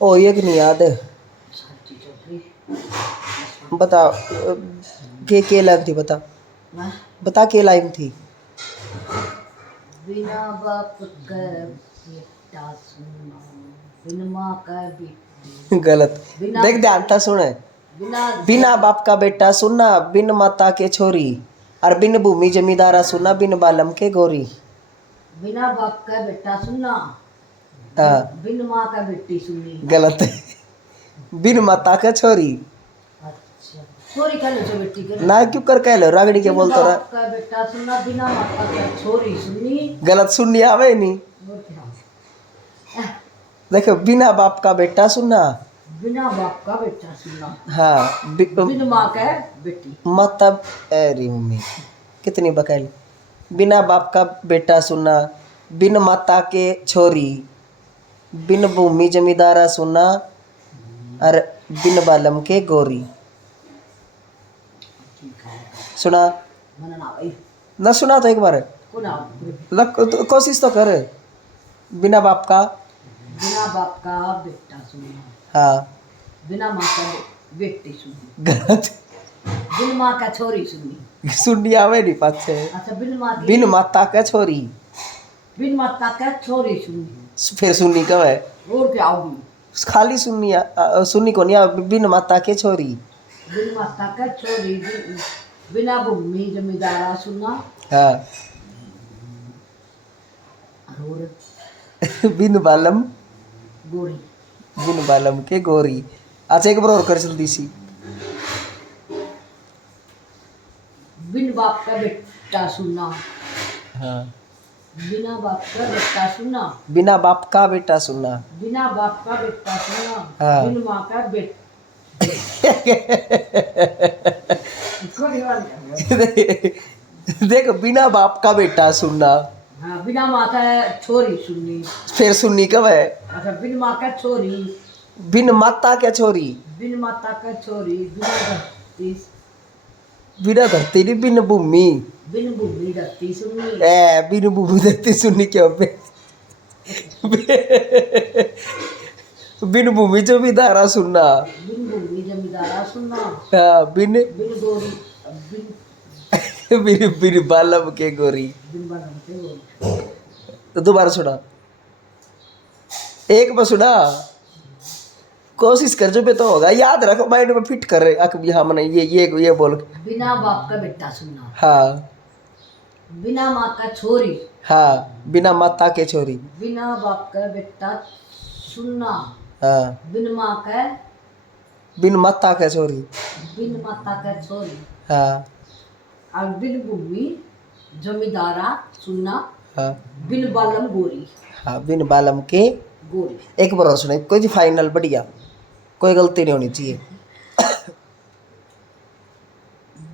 ओ एक नहीं याद है। बता के लाइन थी बता। बता के लाइन थी। बिना बाप का बेटा सुना, बिन माँ का बेटी। गलत। देख ध्यान था सुने। बिना बाप का बेटा सुना, बिन माता के छोरी, और बिन भूमि जमींदारा सुना, बिन बालम के गोरी। बिना बाप का बेटा सुना, बिन माँ का बेटी सुनी। गलत है। बिन माता का छोरी। अच्छा छोरी कह लो, बेटी कर ना क्यों कर कह लो, रागड़ी के बोल तो रहा। का बेटा सुना, बिना माता का छोरी सुनी। गलत सुननी आवे नहीं। देखो बिना बाप का बेटा सुना, बिना बाप का बेटा सुना। हाँ बिन माँ का बेटी। मतलब अरे मम्मी कितनी बकाली। बिना बाप का बेटा सुना, बिन माता के छोरी, बिन भूमि जमींदारा सुना, और बिन बालम के गोरी। सुना ना, सुना तो एक बार तो कोशिश तो कर। बिना बाप का बेटा सुना, हाँ बिना माँ का बेटी सुनी। गलत। बिन माँ का छोरी सुनी। सुननी आवे नहीं पास से। अच्छा बिन माता का छोरी, बिन माता का छोरी सुनी। फिर सुननी कब है? और क्या होगी? खाली सुननी सुननी को नहीं। बिन माता के छोरी, बिन माता का छोरी, बिना भूमि जमींदारा सुना। हाँ और बिन बालम गोरी, बिन बालम के गोरी। अच्छा एक बार और कर जल्दी सी। बिन बाप का बेटा सुना, हाँ बिना बाप का बेटा सुना, बिना बाप का बेटा सुना, बिना बाप का बेटा सुना, हाँ। बिन माँ का बेटा। देखो बिना बाप का बेटा सुनना, हाँ बिना माँ का छोरी सुनी। फिर सुननी कब है? अच्छा बिन माँ का छोरी, बिन माता के छोरी, बिन माता का छोरी, बिना धरती, बिना धरती नहीं, बिन भूमि, बिन भूमि धरती सुनी। बिन भूमि धरती सुननी क्यों पे? बिन भूमि जमींदारा सुनना, बिन भूमि जमींदारा सुनना, हाँ बिन बिन गोरी, बिन बिन बिन बालम के गोरी। बिन बालम के गोरी। तो दोबारा सुना, एक बार सुना, कोशिश कर जो पे तो होगा। याद रखो, माइंड में फिट कर रहे। हाँ मैंने ये बोल। बिना बाप का बेटा सुनना, हाँ बिना माँ का छोरी, हाँ बिना माता के छोरी, बिना बाप का बेटा सुनना, हाँ बिन माँ का, बिन माता के छोरी, बिन माता का छोरी, हाँ और बिन भूमि जमींदारा सुनना, हाँ बिन बालम गोरी। हाँ बिन बालम के गोरी। एक बार और सुने, कोई फाइनल बढ़िया, कोई गलती नहीं होनी चाहिए।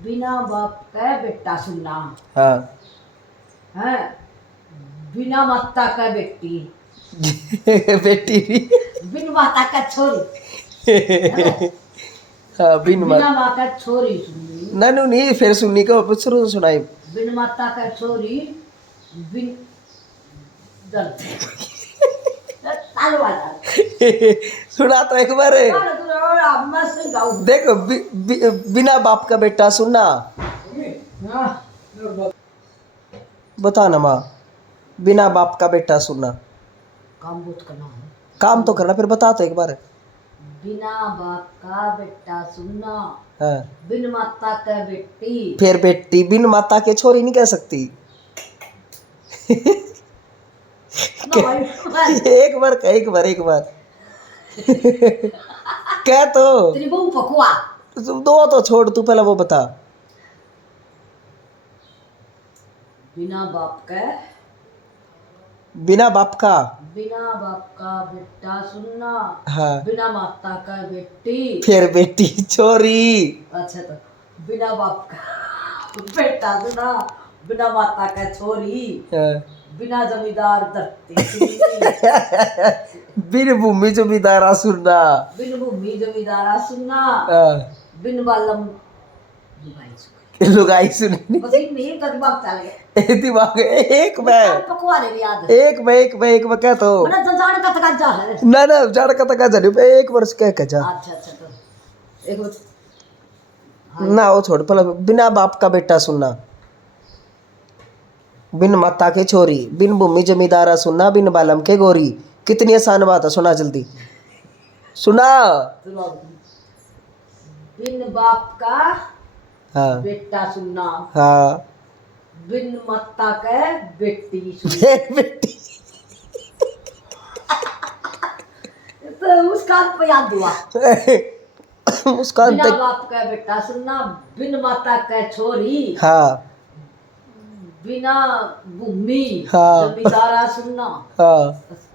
बिना बाप का बेटा सुनना, हाँ है बिना माता का बेटी, बेटी भी। बिन माता का छोरी। हाँ बिन बिना माँ का छोरी सुनी। ननु नहीं, फिर सुननी को शुरू से सुनाई। बिन माता का छोरी, बिन सुना तो एक बार। देखो बिना बाप का बेटा सुनना। बता ना माँ, बिना बाप का बेटा सुनना। काम बहुत करना है। काम तो करना, फिर बता तो एक बार। बिना बाप का बेटा सुनना, हाँ बिन माता का बेटी, फिर बेटी, बिन माता के छोरी नहीं कह सकती। एक बार कह, एक बार क्या तो तेरी बहू पकुआ। दो तो छोड़, तू पहले वो बता। बिना बाप का, बिना बाप का, बिना बाप का बेटा सुनना, हाँ बिना माता का बेटी, फिर बेटी छोरी। अच्छा तो बिना बाप का बेटा सुना, बिना माता का छोरी, हाँ। बिना जमींदार धरती सुनी, बिन भूमि जमींदारा सुनना, बिन भूमि जमींदारा सुनना, हाँ। बिन बालम लुगाई सुनी। लुगाई सुननी। बस इतनी ही तो दिमाग चल गया। दिमाग एक में पकवा ले याद एक में क्या तो मैंने तो जान का तक जा है ना जाड़ का तक जाने पे एक वर्ष कह के जा अच्छा तो एक ना वो छोड़ पहले बिना बाप का बेटा सुनना बिन माता के छोरी बिन भूमि जमींदारा सुनना बिन बालम के गोरी कितनी आसान बात है सुना जल्दी सुना सुनो बिन बाप का हाँ बेटा सुनना हाँ बिन माता के बेटी सुनना बेटी तो मुस्कान पे याद हुआ मुस्कान बिना तक बाप का बेटा सुनना बिन माता के छोरी हाँ बिना भूमि हाँ। जमींदारा सुनना हाँ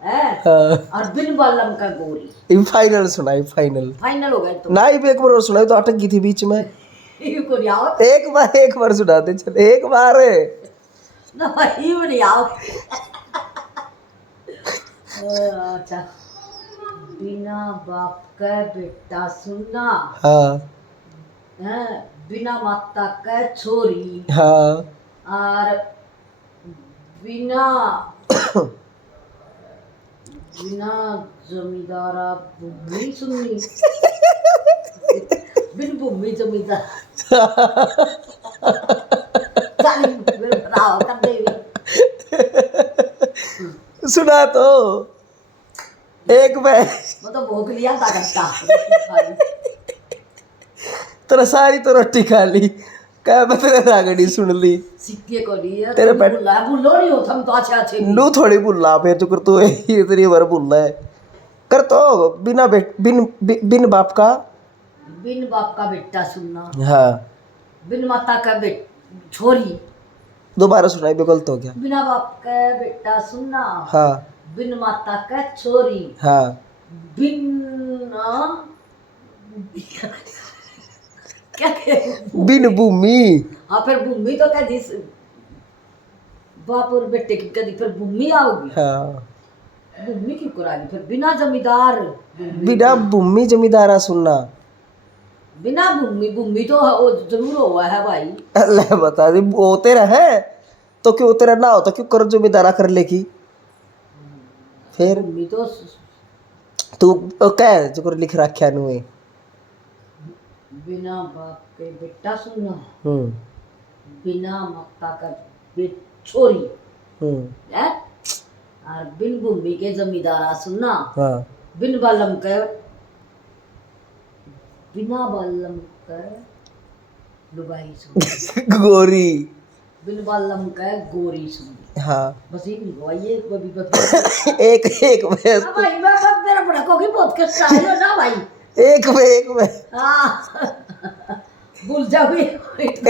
है हाँ और बिन बालम का गोरी ये फाइनल सुना ये फाइनल फाइनल हो गए तो ना ही एक बार और सुनाई तो अटक गई थी बीच में को नहीं आओ एक बार सुना दे चल एक बार ना भाई वो नहीं आओ अच्छा बिना बाप का बेटा सुनना हाँ है बिना माता का छोरी हाँ और बिना बिना जमींदारा भूमि सुननी बिन भूमि जमींदार बताओ कर दे सुना तो एक में वो तो भोग लिया था घंटा तेरा सारी तो रोटी खा ली क्या मैं तेरे रागड़ी सुन ली सिक्के को लिए तेरे पेट भूलो नहीं हो हम तो अच्छे अच्छे नू थोड़ी भूलना फिर तो कर तू इतनी बार भूलना है कर तो बिना बिन बाप का बिन बाप का बेटा सुनना हाँ बिन माता का छोरी दोबारा सुनाई भी गलत हो गया बिना बाप का बेटा सुनना हाँ बिन माता का छोरी हाँ बिन क्या बिन भूमि हाँ फिर भूमि तो कह दी बाप और बेटे की कदी फिर भूमि आओगी हाँ भूमि क्यों कराएगी फिर बिना जमींदार बिना भूमि जमींदारा सुनना बिना भूमि भूमि तो वो जरूर हुआ है भाई अल्लाह बता दे वो तेरा है तो क्यों तेरा ना होता क्यों कर जमींदारा कर लेगी फिर भूमि तो तू क्या जो कर लिख रखा नु है बिना बाप के बेटा सुनना हम्म बिना माता का छोरी हम्म है और बिन भूमि के जमींदारा सुनना हाँ बिना बालम का लुगाई सुननी गोरी बिन बालम का गोरी सुननी हाँ बस ये नहीं हुआ ये कोई भी बता एक में भाई मैं मेरा बड़ा को भी बहुत कष्ट आया ना भाई एक में हाँ भूल जाओगे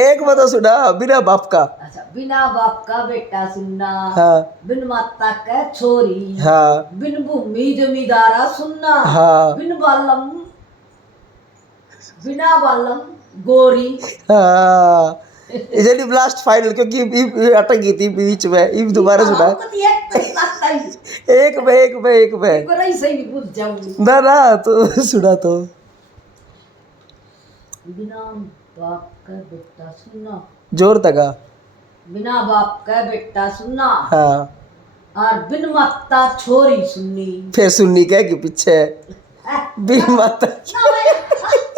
एक में तो सुना बिना बाप का अच्छा बिना बाप का बेटा सुनना हाँ बिन माता का छोरी हाँ बिन भूमि जमींदारा सुनना हाँ बिना बालम गोरी हाँ ये लास्ट फाइनल क्योंकि ये अटक गई थी बीच में ये दोबारा सुना एक में सही भी भूल जाऊंगी ना तो सुना तो बिना बाप का बेटा सुनना जोर तका बिना बाप का बेटा सुनना हाँ और बिन माता छोरी सुननी फिर सुननी क्या कि पीछे बिन माता ना भाई